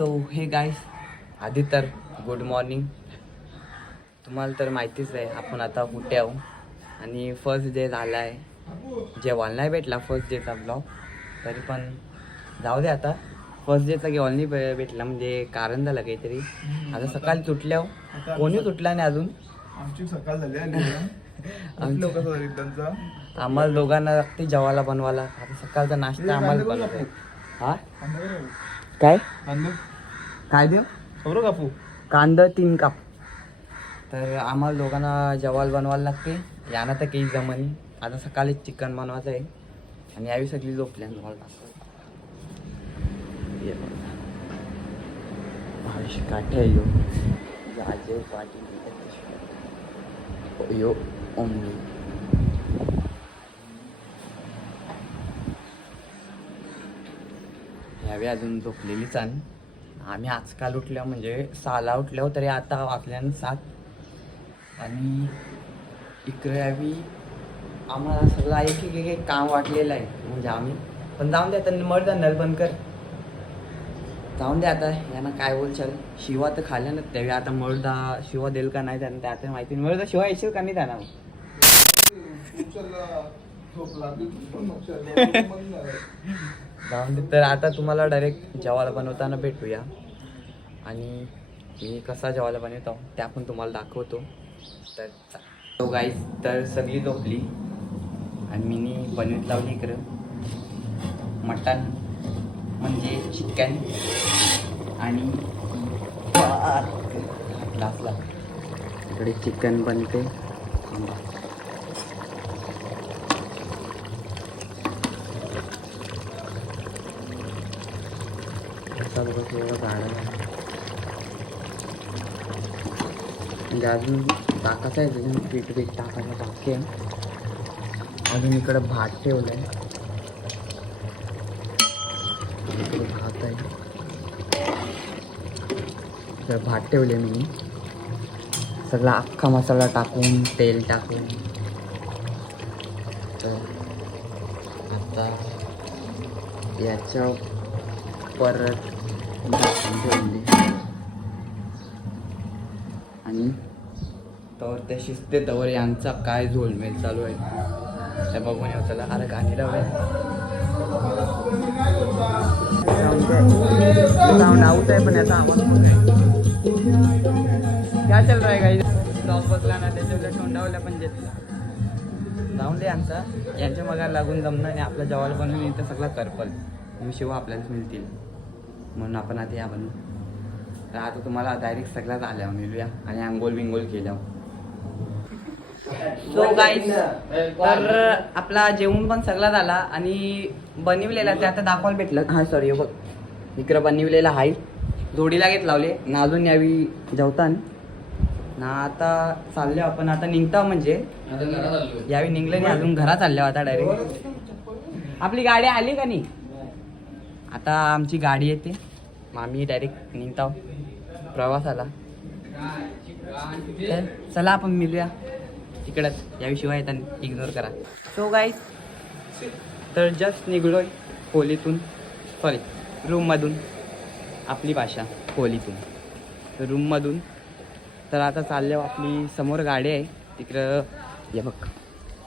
So hey guys, आधी तर good morning. तुम्हाला तर माहितीच आहे आपण आता कुठे आहो आणि फर्स्ट डे झाला आहे. जेवायला नाही भेटला फर्स्ट डेचा ब्लॉग, तरी पण जाऊ दे. आता फर्स्ट डेचा जेवायला नाही भेटला म्हणजे कारण झालं काहीतरी. आता सकाळी तुटल्यावर कोणी तुटला नाही अजून. आमची सकाळ झाली आम्हाला दोघांना लागते जेवायला बनवायला. आता सकाळचा नाश्ता आम्हाला बनवतो. हा काय काय देऊ खबर कापू कांदा 3 काप. तर आम्हाला दोघांना जेवायला बनवायला लागते. यानं तर काही जमनी. आता सकाळी चिकन बनवायचं आहे आणि यावी सगळी झोपल्या तुम्हाला भावेश काठे यो जाजे पाटील यो ओमली. यावी अजून झोपलेलीच आणि आम्ही आजकाल उठल्या म्हणजे 6ला उठल्यावर तरी आता वाजल्यानं 7. आणि इकडे यावी आम्हाला सगळं एक काम वाटलेलं आहे. म्हणजे आम्ही पण जाऊन द्या. तर मर्द नल बंद कर. जाऊन द्या आता. यांना काय बोलशाल. शिवा तर खाल्ल्या ना त्यावेळी. आता मर्दा शिवा देईल का नाही त्यांना त्या आता माहिती. मर्दा शिवा येशील का नाही त्यांना. जाऊन दे. तर आता तुम्हाला डायरेक्ट जेवायला बनवताना भेटूया आणि मी कसा जेवायला बनवतो त्या पण तुम्हाला दाखवतो. तर तो गाईस, तर सगळी झोपली आणि मीनी बनवीत लावली इकडं मटण म्हणजे चिकन आणि ग्लासला इकडे चिकन बनते. म्हणजे अजून टाकायचं आहे. अजून पीठ टाकायचं बाकी आहे. अजून इकडं भात ठेवलं आहे. इकडे भात आहे. इकडे भात ठेवले मी. सगळा अख्खा मसाला टाकून तेल टाकून. तर आता याच्या परत ठेवली आणि तवर त्या शिस्ते तवर यांचा काय झोलमेल चालू आहे त्या बघून येऊ. चला अरे गाणी लावूया. नावच आहे पण याचा आम्हाला काय चल रहा है गाइस. ब्लॉग बसला ना त्याच्या तोंडावल्या पण देतला. जाऊन दे. यांच्या मग लागून जमणं आणि आपलं जवाल बनवून इथं सगळं करपल शिवा आपल्यालाच मिळतील म्हणून आपण आता या बनवू. तर आता तुम्हाला डायरेक्ट सगळ्यात आल्यावर मिळूया आणि आंघोळ बिंगोळ केल्यावर. सो गाईज, तर आपला जेवण पण सगळा झाला आणि बनवलेला ते आता दाखवायला भेटलं. हा सॉरी बघ इकडं बनवलेला हाय. जोडीला घेत लावले ना अजून यावी जेवतान ना. आता चालले आपण. आता निघता म्हणजे यावी निघलं नाही अजून. घरात चालले आता डायरेक्ट. आपली गाडी आली का नाही. आता आमची गाडी येते मग आम्ही डायरेक्ट निघतो प्रवासाला. तर चला आपण मिळूया तिकडंच. याविषयी येताना इग्नोर करा. सो गाईज, तर जस्ट निघलोय खोलीतून, सॉरी रूममधून. आपली भाषा खोलीतून तर रूममधून. तर आता चालल्यावर आपली समोर गाडी आहे तिकडं. हे बघ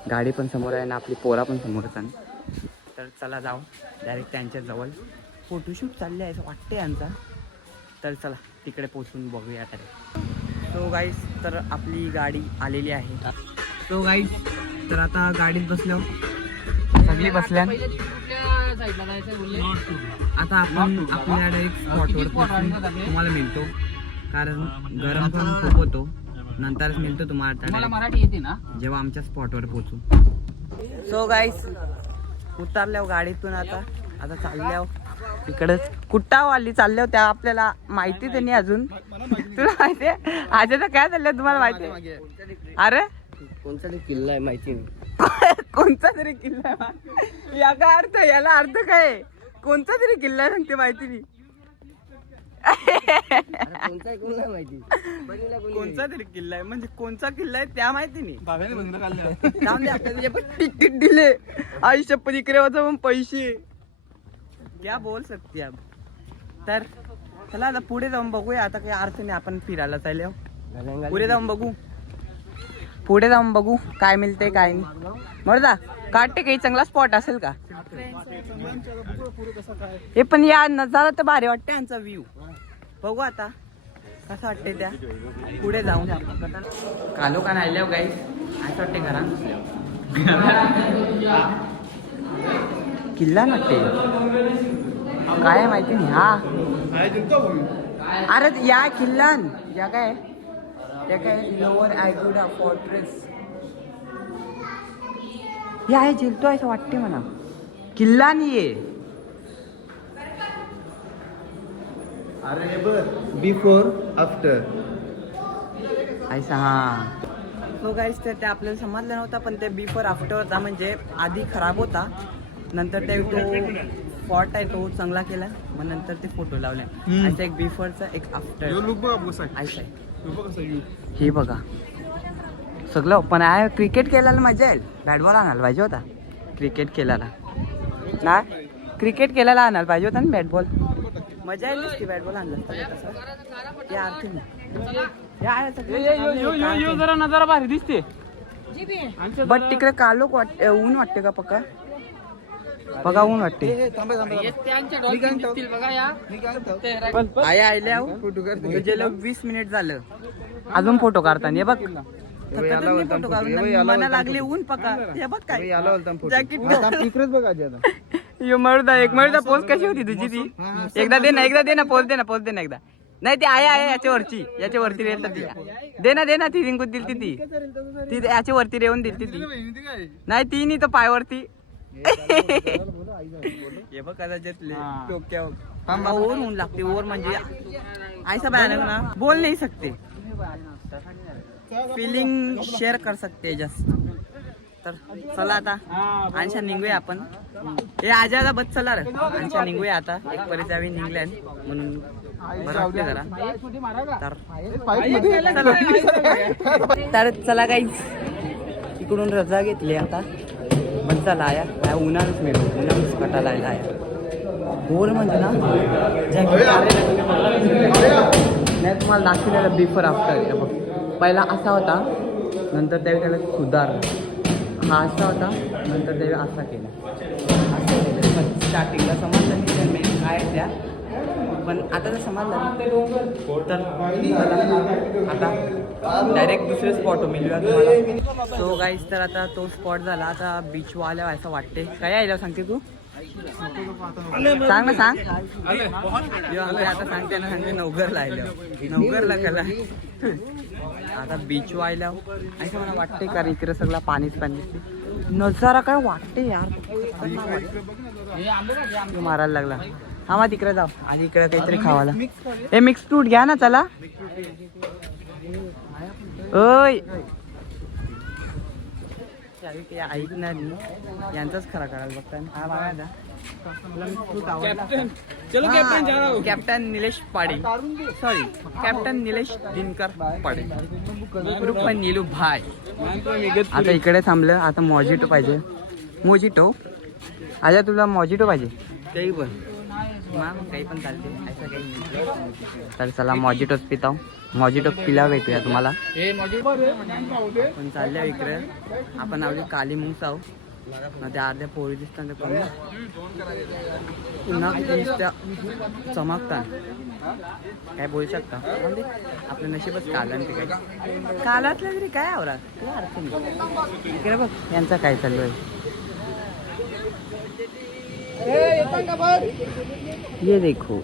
गाडी पण समोर आहे ना आपली पोरा पण समोरच आहे. तर चला जाऊ डायरेक्ट त्यांच्या जवळ. फोटोशूट चालले आहे असं वाटते यांचा. तर चला तिकडे पोचून बघूया डायरेक्ट. सो गाईज, तर आपली गाडी आलेली आहे. सो गाईज, तर आता गाडीत बसलो सगळी बसल्या. आता आपण आपल्या डायरेक्ट स्पॉटवर पोचून तुम्हाला मिळतो कारण गरम पण खूप होतो. नंतरच मिळतो तुम्हाला मराठी येते ना जेव्हा आमच्या स्पॉटवर पोचू. सो गाईज, उतरल्यावर गाडीतून आता चालल्यावर इकडे कुट्टा वाली चालल्यावर त्या आपल्याला माहिती तर नाही अजून. तुला माहिती आहे आज तर काय चाललंय तुम्हाला माहिती आहे. अरे कोणता तरी किल्ला आहे माहिती नाही. कोणता तरी किल्ला आहे याचा अर्थ याला अर्थ काय. कोणता तरी किल्ला सांगते माहिती नाही. कोणता तरी किल्ला आहे म्हणजे कोणता किल्ला आहे त्या माहिती नाही. तिकीट दिले आयुष्य पण इकडे होतं पण पैसे क्या बोल सकते अब. तर चला आता पुढे जाऊन बघूया. आता काही अर्थ नाही आपण फिरायला चाललो. पुढे जाऊन बघू. पुढे जाऊन बघू काय मिळते काय नाही. मर्दा काढते काही चांगला स्पॉट असेल का? हे पण या नजारा तर भारी वाटते यांचा व्ह्यू. बघू आता कसं वाटते त्या पुढे जाऊन. कालो का नाही गाईस असं वाटते घरा किल्ला वाटते काय माहिती नाही. हा अरे या किल्लान या काय लोअर आयगुडा फोर्ट्रेस हे आहे जिलतो असं वाटते म्हणा. किल्ला नाहीये. अरे हे बघ बिफोर आफ्टर ऐसा हा. सो गाईस ते आपल्याला समजलं नव्हतं पण ते बिफोर आफ्टरचा म्हणजे आधी खराब होता नंतर ते तो फॉर्ट आहे तो चांगला केला मग नंतर ते फोटो लावले. असं एक बिफोरचा एक आफ्टर असं आहे. हे बघा सगळं पण आहे. क्रिकेट खेळायला मजा येईल. बॅट बॉल आणायला पाहिजे होता. क्रिकेट खेळायला ना क्रिकेट खेळायला आणायला पाहिजे होता ना बॅट बॉल. मजा येईल की बॅट बॉल आणला तसं या अर्थ जरा नजारा भारी दिसते. बट तिकडे कालो ऊन वाटते का पक्का बघा ऊन वाटते. आया आयल्या तुझे लोक 20 मिनिट झालं अजून फोटो काढताना. बघ फोटो काढून मना लागले ऊन पका. हे बघ काय जॅकेट इकडेच बघ आजी आता. यो मरुदा एक मरुदा पोस्ट कशी होती तुझी ती. एकदा दे ना पोस्ट दे ना एकदा. नाही ती आहे याच्यावरती रेल ती दे ना ती रिंकूत दिली ती याच्या वरती रेवून दिली ती. नाही ती नाही तो पायावरती. हे बघ कदाचित डोक्यावर ओर होऊन लागते. ओर म्हणजे ऐसा भयानक ना बोल नाही सकते. फिलिंग शेअर कर सकते जास्त. तर चला आता आणशा निघूया आपण. हे आजाला बस चला रे आणशा निघूया आता. एक परिचावी निघल्या म्हणून बरं वाटलं जरा. तर चला काही इकडून रजा घेतली आता. पण चला या उन्हाळच मिळतो. उन्हाळच कटाला आया बोर म्हणजे ना नाही तुम्हाला दाखवलेलं बिफोर आफ्टर. बघ पहिला असा होता नंतर त्यावेळी त्याला सुधारला. हा असा होता नंतर त्यावेळी असा केला. स्टार्टिंगला समजलं मेन काय त्या पण आता तर समजलं तर आता डायरेक्ट दुसरे स्पॉट मिळूया तुम्हाला. सो गाईस तर आता तो स्पॉट झाला. आता बीच आल्या असं वाटते. काय आयला सांगते तू सांग ना सांग. आता सांगते ना सांगते नवघरला आलं नवघरला गेला. आता बीच वायला असं मला वाटते कारण इकडे सगळं पाणीच पाणी नजारा काय वाटते यार. मारायला लागला. हा मग तिकडे जाऊ आणि इकडे काहीतरी खावायला. हे मिक्स फ्रूट घ्या ना चला. ओय ऐकणार नाही यांचाच खरा करायला बघता. हा बघा कॅप्टन निलेश पाडे सॉरी कॅप्टन निलेश दिनकर पाडे ग्रुप नीलू भाई. आता इकडे थांबलं. आता मॉजिटो पाहिजे. मोजिटो आजा तुला मॉजिटो पाहिजे काही पण काही पण चालते असं काही नाही. तर चला मॉजिटोच पिताव. मॉजिटो पिला भेटूया तुम्हाला. पण चालल्या इकडे आपण आपली काली मुंग आहो ना. त्या अर्ध्या पोळी दिसतात पुन्हा त्या चमकतात. काय बोलू शकता आपलं नशीबच कालन ते काय कालातलं तरी काय आवरा काय अर्थ नाही. इकडे बघ यांचा काय चालू आहे. ये देखो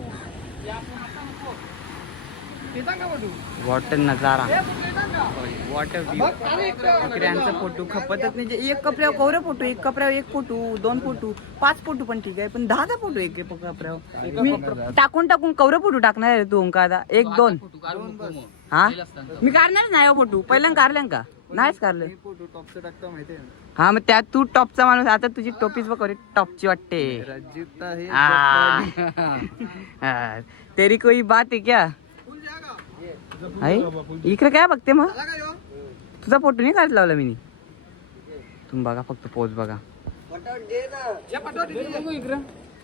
वॉटर नजारा वॉटर व्ह्यू. इकडे यांचा फोटो खपतच नाही. एक कपड्यावर कवरे फोटो एक कपड्यावर एक फोटो 2 फोटो 5 फोटो पण ठीक आहे पण 10 फोटो एक कपड्यावर मी टाकून कवरे फोटो टाकणार आहे तू का आता 1-2 हा मी काढणार नाही फोटो. पहिल्यांदा काढल्या का नाहीच काढले. हा मग त्यात तू टॉपचा माणूस. आता तुझी टोपीच बघ टॉपची वाटते. तेरी कोई बात आहे क्या इकडे काय बघते मग तुझा फोटो नाही काढ लावला मी. तुम्ही बघा फक्त पोज बघा.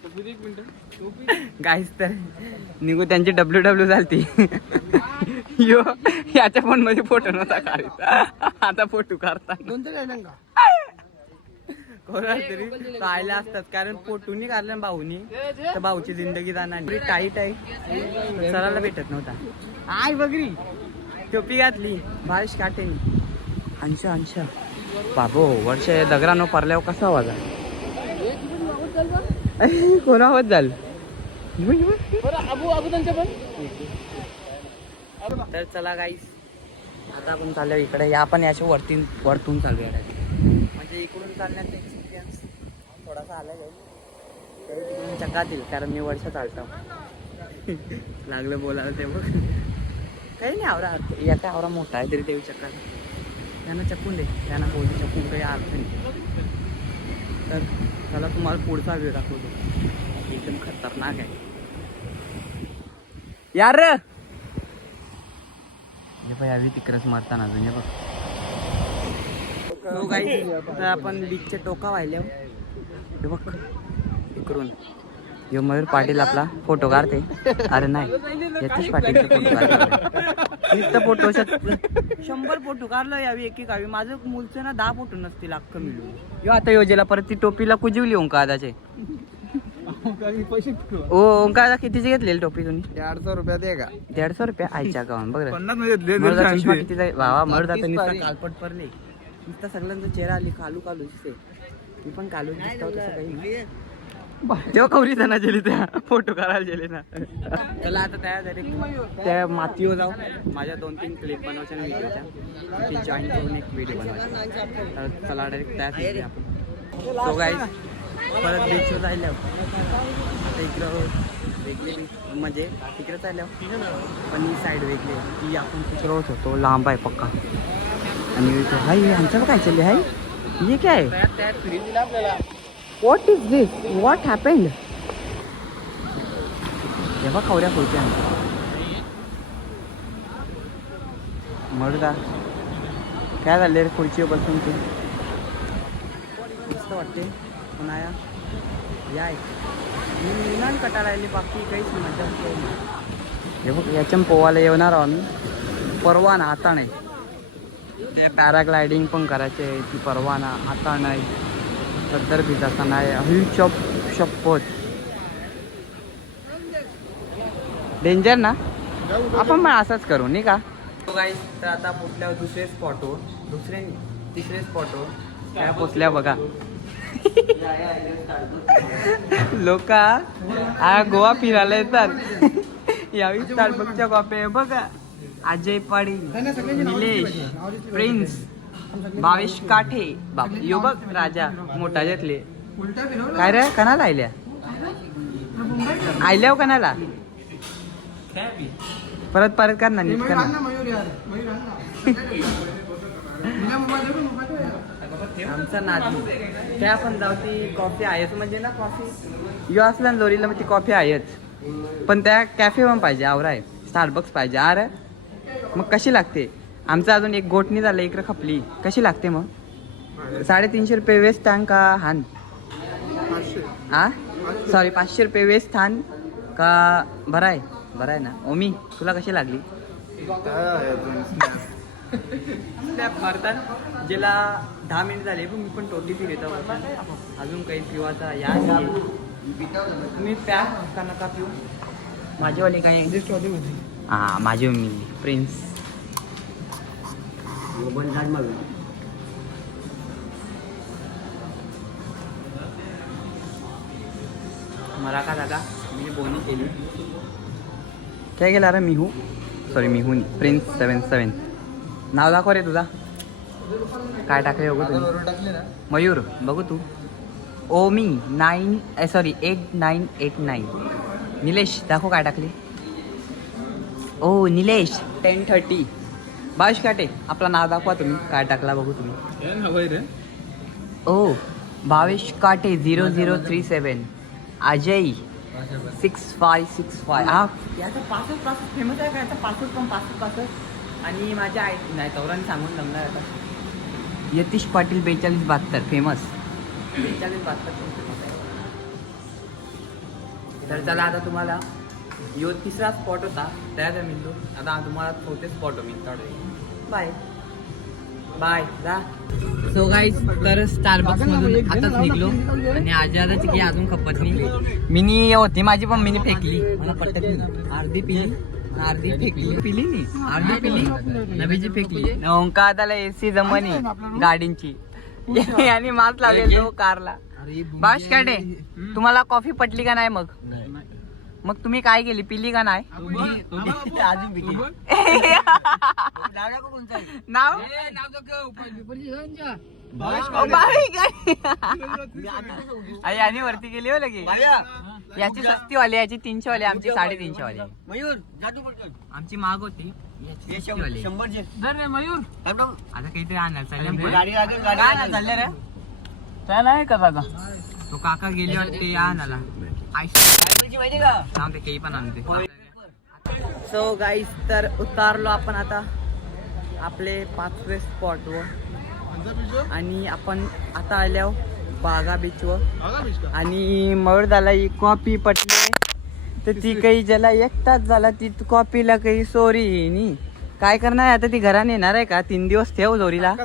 एक मिनिट. गाईस तर निघू त्यांची WW झालती. यो याच्या फोन मध्ये फोटो नव्हता काढायचा, आता फोटो काढता कोणाला तरी काढला असतात, कारण फोटोनी काढलं भाऊनी तर भाऊची जिंदगी जाणार. टाईट आहे, सराला भेटत नव्हता. आय बगरी टोपी घातली बारिश काटेनी. अंशा बाबो वर्ष दगरानो परल्यावर कसा वाजा कोणावत झालं. तर चला गाईस, आता आपण चाललो इकडे. या पण याच्या वरतून चालूया म्हणजे इकडून चालण्याचा एक्सपिरियन्स थोडासा आला जाईल. तरी तिकडून चकातील, कारण मी वर्ष चालतो. लागलं बोलायला ते बघ. काही नाही आवरा, याचा आवरा मोठा आहे तरी ते चक्का त्यांना चकून दे, त्यांना बोलू चकून काही अर्थ नाही. तर चला तुम्हाला पुढचा व्ह्यू दाखवतो, एकदम खतरनाक आहे यार. यावी तिकडच मारताना अजून हे बघ. हो गाई, तर आपण बीचच्या टोका वाहिले हे बघ इकडून. यो मयूर पाटील आपला फोटो काढते. अरे नाही, यतीश पाटीलचा फोटो काढतो. नुसतं फोटो 100 फोटो काढलं यावी, एक गावी. माझं मुलचं ना 10 फोटो नसतील अख्खं मिळून. यो आता योजेला परत ती टोपीला कुजवली ओंकादाचे. ओ ओंकादा कितीची घेतलेली टोपी तुम्ही? 150 रुपयात आहे का? 150 रुपये आईच्या गावात बघ. 50 किती भावा मर जातं नुसतं कालपट पडले. नुसता सगळ्यांचा चेहरा आली कालू दिसते. मी पण कालू दिसतो तसं काही नाही. तेव्हा कवरी त्यांना गेली, त्या फोटो काढायला गेले ना. चला आता त्या मातीवर जाऊ. माझ्या 2-3 क्लिप बनवायच्या व्हिडिओच्या, ती जॉईन करून एक व्हिडिओ बनवायचा. तर चला डायरेक्ट तयार केली आपण. तो गाईस परत बीचवर जायला आता इकडं वेगळी म्हणजे तिकडं चालल्यावर पण ही साईड वेगळी आहे. ती आपण तिकडं होतो, तो लांब आहे पक्का. आणि हाय आमच्याला काय चालले हाय, हे काय what is this, what happened. तेव्हा खवऱ्या खुर्च्या मर्दा काय झाले रे खुर्चीवर बसून. ते मस्त वाटते. पुन्हा या विमान कटायला आली, बाकी काहीच मजा. हे बघ याच्या पोवायला येणार आहो आम्ही. परवाना आता नाही, ते पॅराग्लायडिंग पण करायचे, ती परवाना आता नाही. सत्तर भिजाचा नाही. ही शपथ डेंजर ना. आपण पण असंच करू नाही का गाईस. तर आता पोचल्यावर तिसरे स्पॉटवर काय पोचल्या बघा. लोक गोवा फिरायला येतात. यावी स्टारबक्सच्या कॉपी बघा. अजय पाटील, निलेश, प्रिन्स, भावेश काठे. बाप यो बघ राजा मोठा घेतले. काय रे कणाला आयल्या कणाला परत कर ना नीट कर ना. आमचा नाती त्या आपण जाऊ. ती कॉफी आहेच म्हणजे ना, कॉफी यो असला ना लोरीला मग ती कॉफी आहेच. पण त्या कॅफे पण पाहिजे, आवरा आहे. स्टारबक्स पाहिजे. अरे मग कशी लागते. आमचं अजून एक गोटणी झालं इकडे खपली. कशी लागते मग? 350 रुपये वेस्ट थान का हान? हा सॉरी 500 रुपये वेस्ट थान का बरं आहे ना. ओमी तुला कशी लागली? मारतात जिला 10 मिनिट झाले पण मी पण टोटी पितो. अजून काही पिवाचा या तुम्ही प्या का नका पिऊ. माझीवाली काय हां माझी मम्मी प्रिन्स मला का जागा मी बोनी केली. काय गेला रे मिहू मिहून प्रिन्स 77 नाव दाखव रे तुझा. काय टाकले बघू तुम्ही. मयूर बघू तू. ओमी 8989. निलेश दाखव काय टाकले. ओ निलेश 1030. भावेश काटे आपला नाव दाखवा तुम्ही. काय टाकला बघू तुम्ही. ओ भावेश काटे 0037. अजय 6565. हा याचा पासवर्ड फेमस आहे का याचा पासवर्ड. आणि माझ्या आई नाही तवरांनी सांगून जमणार आता. यतीश पाटील 4272 फेमस. 4272 फेमस आहे. तर चला आता तुम्हाला यो तिसरा स्पॉट होता त्यात मिळतो. आता तुम्हाला चौथे स्पॉट मिळतो. बाय बाय जा. सो गाईज तर स्टारबक्स मधून आताच निघलो आणि आजाराची की अजून खपत नाही. मिनी होती माझी पण मिनी फेकली. मला पटत नाही. अर्धी पिली अर्धी फेकली. पिली नाही अर्धी पिली नवीची फेकली. ओंका आता एसी जमनी गाडींची आणि मास्क लावलेला तो कारला. बाश काटे तुम्हाला कॉफी पटली का नाही? मग तुम्ही काय केली? पिली का नाही? अजून पिली. नाव याने वरती गेली हो लगे. याची सस्ती वाली याची 300 वाली आमची 350 वाली. मयूर आमची माग होती 100 मयूर. आता काहीतरी आणणार चालले रे. काय नाही का काका? तो काका गेले वाटते या आणायला. सांगते काही पण आणते. सो गाईस तर उतारलो आपण आता आपले 5वे स्पॉट वर आणि आपण आता आल्या बागा बीच वर. आणि मयूरदाला ही कॉपी पटली तर ती काही ज्याला 1 तास झाला ती कॉपीला काही सोरी नी. काय करणार आता ती घराने येणार आहे का? 3 दिवस ठेव जोरीला.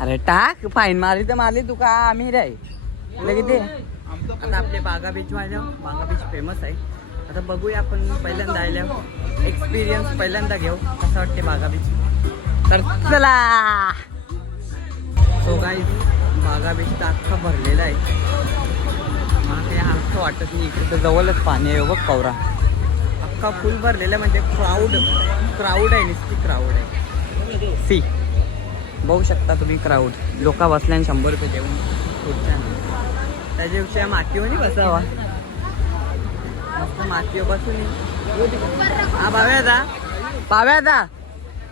अरे टाक फाईन मारली तर मारली तुका आम्ही रे लगे ते. आता आपले बागा बीच वाढल्या. बागा बीच फेमस आहे. आता बघूया आपण पहिल्यांदा आल्या एक्सपिरियन्स पहिल्यांदा घेऊ कसं वाटते बागा बीच. तर चला. सो गाईस बागा बीच तर अख्खा भरलेला आहे. मला काही अर्थ वाटत नाही. इकडे तर जवळच पाणी आहे बघ कवरा. अख्खा फुल भरलेला म्हणजे क्राऊड आहे नुसती क्राऊड आहे. सी बघू शकता तुम्ही क्राऊड. लोक बसल्याने 100 रुपये देऊन खुर्च्या. त्याच्यापेक्षा मातीवर नाही बसावा. मस्त मातीवर बसून. हा भाव्यादा भाव्यादा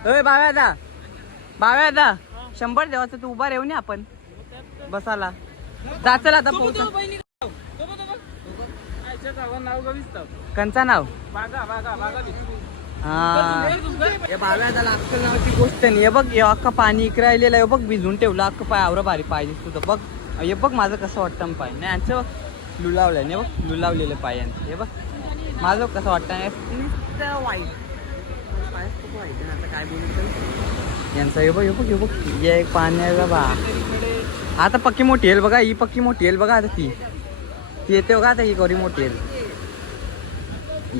होय भाव्यादा भाव्यादा 100 देवाचं तू उभा राहू नये आपण बसाला. जाचल आता पोहोच. कंचा नाव हा भाव्यादाला अक्कल नावाची गोष्ट नाही. हे बघ हे अख्खा पाणी इकडे राहिलेलं आहे बघ. भिजून ठेवलं अख्खं पाय आवरं भारी पाहिजे तुझं बघ. हे बघ माझं कसं वाटतं पाय नाही यांचं बघ लुलावलं नाही बघ लुलावलेलं पाय यांचं. हे बघ माझं कसं वाटतं नुसतं वाईट पाय खूप वाईट. आता काय बोलू यांचं. हे बघ हे बघ हे बघ हे एक पाणी आहे बा. आता पक्की मोठी येईल बघा. ही पक्की मोठी येईल बघा. आता ती येते बघा. आता ही गौरी मोठी येईल.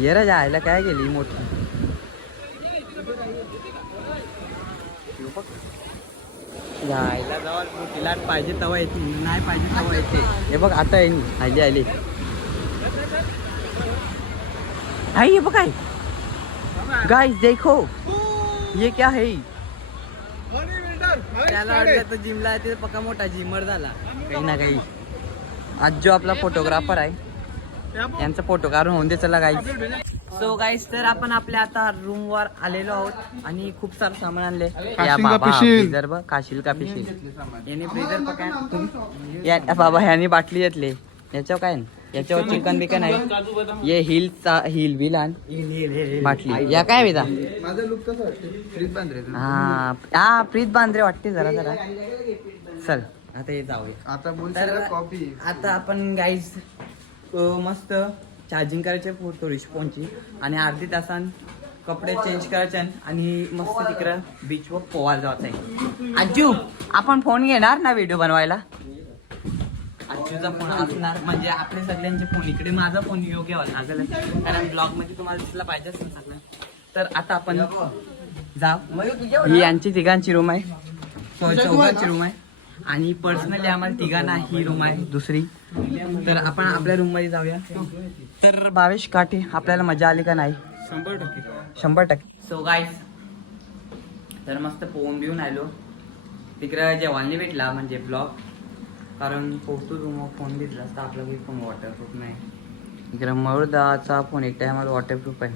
ये रे जायला काय गेली मोठी. जायला जावा मोठी लाट पाहिजे तवा येते नाही पाहिजे तवा येते. हे बघ आता येईन आली आली. हाय ये बघ काय गाइस देखो ये क्या है. त्याला वाटलं तर जिमला आहे ते पक्का मोठा जिमर झाला काही ना काही. आज जो आपला फोटोग्राफर आहे यांचा फोटो काढून होऊन दे चला गाईस. सो गाईस तर आपण आपल्या आता रूम वर आलेलो आहोत आणि खूप सारं सामान आणले. या बाबा फ्रीजर बघ काशील का पिशील. याने फ्रीजर पकाय या बाबा ह्याने बाटली घेतली. याच्यावर काय याच्यावर चिकन बिकन आहे. ये हिल बिल आण बाटली या काय बेटा. हा प्रीत बांद्रे वाटते जरा जरा. चल आता हे जाऊया. आता आपण गाईज मस्त चार्जिंग करायचे फोटो रिस्पॉन्सची आणि अर्धी तासान कपडे चेंज करायचे आणि मस्त तिकडं बीचवर पोवायला जायचं आहे. आजू आपण फोन घेणार ना व्हिडिओ बनवायला. आजूचा फोन असणार म्हणजे आपले सगळ्यांचे फोन. इकडे माझा फोन योग्य व्हायला लागेल कारण ब्लॉग मध्ये तुम्हाला दिसला पाहिजे असं सगळं. तर आता आपण जाऊ. ही यांची तिघांची रूम आहे. चौघांची रूम आहे आणि पर्सनली आम्हाला तिघांना ही रूम आहे दुसरी. तर आपण आपल्या रूम मध्ये जाऊया. तर भावेश काटे आपल्याला मजा आली का नाही? 100%. सो गाईज तर मस्त पोहून बिऊन आलो. तिकडे जेवण नाही भेटला म्हणजे ब्लॉग कारण पोहतो रूम फोन घेतला असता आपला काही फोन वॉटरप्रूफ नाही. इकडे मयूरदाचा फोन एक टायमाला वॉटरप्रूफ आहे.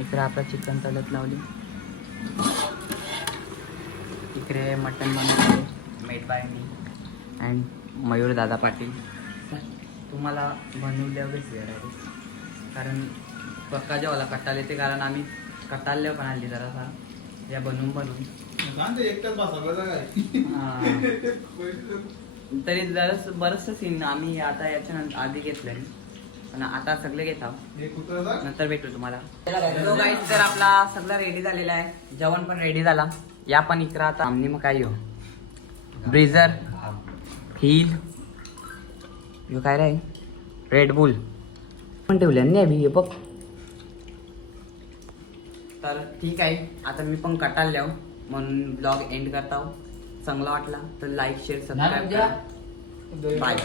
इकडे आपला चिकन तलत लावली. इकडे मटन बनवले made by me and Mayur Dada Patil. तुम्हाला बनवल्यावर कारण पक्का जेवायला कट्टाल येते कारण आम्ही कट्टाल्या पण आणली जरासा या बनवून तरी बरंचसं सीन आम्ही आता याच्या आधी घेतलंय पण आता सगळे घेत आहोत नंतर भेटू तुम्हाला. So guys, तर आपला सगळं रेडी झालेला आहे. जेवण पण रेडी झाला. या पण इकडं आता आम्ही मग काय घेऊ ब्रीझर हिल यो काय रे रेड बुल पण ठेवले नाही बघ. तर ठीक आहे आता मी पण कटाळलो म्हणून ब्लॉग एंड करता. चांगला वाटला तर लाईक शेअर सबस्क्राईब करा. बाय.